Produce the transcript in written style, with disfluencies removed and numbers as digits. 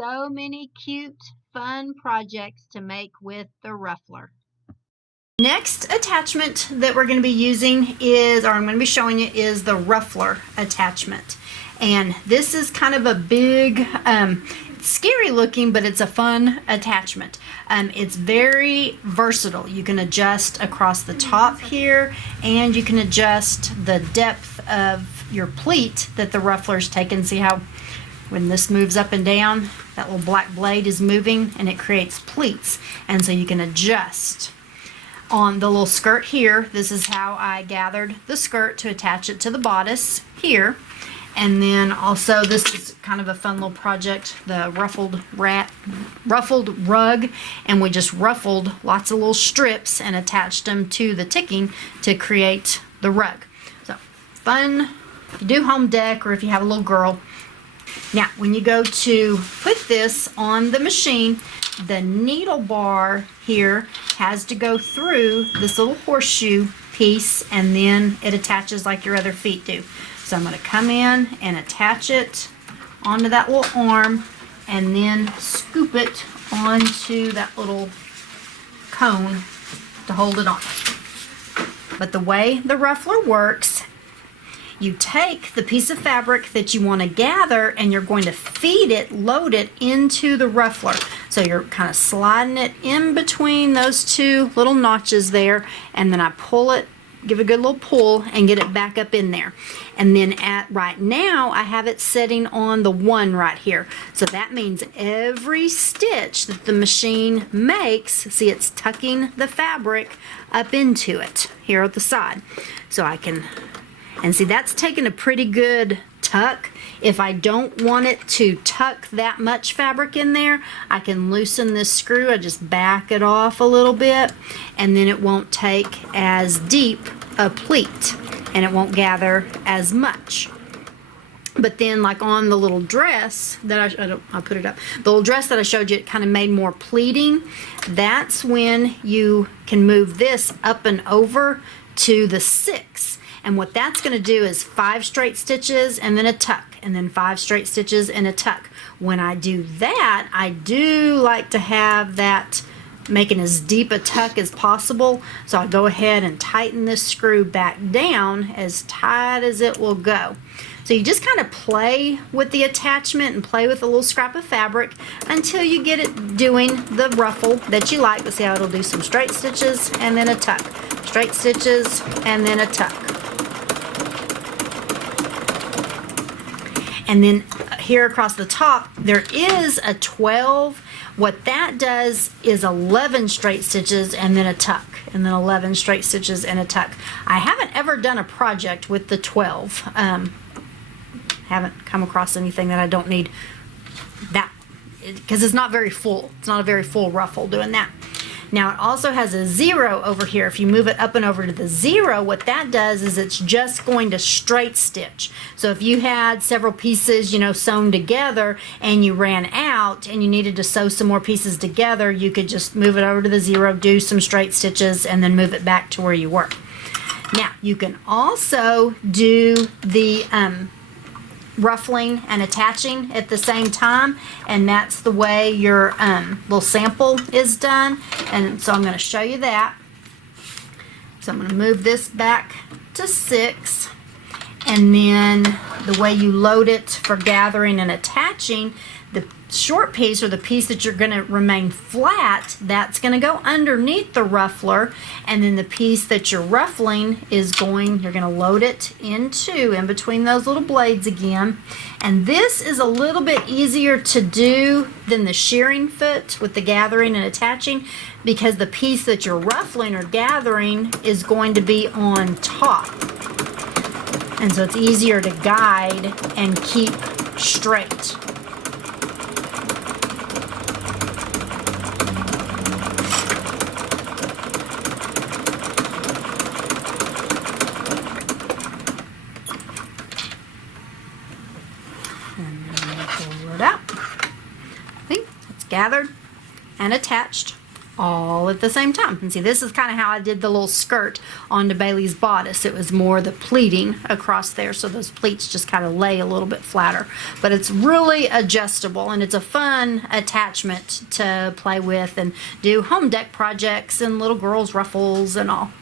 So many cute, fun projects to make with the Ruffler. Next attachment that we're going to be using is, or I'm going to be showing you, is the Ruffler attachment. And this is kind of a big, scary looking, but it's a fun attachment. It's very versatile. You can adjust across the top here, and you can adjust the depth of your pleat that the Ruffler's taken. See how when this moves up and down, that little black blade is moving and it creates pleats. And so you can adjust on the little skirt here. This is how I gathered the skirt to attach it to the bodice here. And then also this is kind of a fun little project, the ruffled rug, and we just ruffled lots of little strips and attached them to the ticking to create the rug. So fun if you do home dec or if you have a little girl. Now when you go to put this on the machine, the needle bar here has to go through this little horseshoe piece, and then it attaches like your other feet do. So I'm going to come in and attach it onto that little arm and then scoop it onto that little cone to hold it on. But the way the Ruffler works, you take the piece of fabric that you want to gather and you're going to feed it, load it into the Ruffler. So you're kind of sliding it in between those two little notches there, and then I pull it, give it a good little pull and get it back up in there. And then right now I have it setting on the 1 right here. So that means every stitch that the machine makes, see, it's tucking the fabric up into it here at the side. So I can, and see, that's taking a pretty good tuck. If I don't want it to tuck that much fabric in there, I can loosen this screw. I just back it off a little bit, and then it won't take as deep a pleat and it won't gather as much. But then, like on the little dress that I'll put it up, the little dress that I showed you, it kind of made more pleating. That's when you can move this up and over to the 6. And what that's going to do is 5 straight stitches and then a tuck, and then 5 straight stitches and a tuck. When I do that, I do like to have that making as deep a tuck as possible. So I go ahead and tighten this screw back down as tight as it will go. So you just kind of play with the attachment and play with a little scrap of fabric until you get it doing the ruffle that you like. Let's see how it'll do some straight stitches and then a tuck. Straight stitches and then a tuck. And then here across the top, there is a 12. What that does is 11 straight stitches and then a tuck, and then 11 straight stitches and a tuck. I haven't ever done a project with the 12. Haven't come across anything that I don't need that, because it's not very full. It's not a very full ruffle doing that. Now it also has a 0 over here. If you move it up and over to the 0, what that does is it's just going to straight stitch. So if you had several pieces, you know, sewn together and you ran out and you needed to sew some more pieces together, you could just move it over to the 0, do some straight stitches, and then move it back to where you were. Now you can also do the ruffling and attaching at the same time, and that's the way your little sample is done. And so I'm going to show you that. So I'm going to move this back to 6, and then the way you load it for gathering and attaching, the short piece, or the piece that you're going to remain flat, that's going to go underneath the ruffler, and then the piece that you're ruffling is going, you're going to load it into in between those little blades again. And this is a little bit easier to do than the shearing foot with the gathering and attaching, because the piece that you're ruffling or gathering is going to be on top, and so it's easier to guide and keep straight. And then pull it out. See, it's gathered and attached. all at the same time. And see, this is kind of how I did the little skirt onto Bailey's bodice. It was more the pleating across there, so those pleats just kind of lay a little bit flatter. But it's really adjustable, and it's a fun attachment to play with and do home deck projects and little girls' ruffles and all.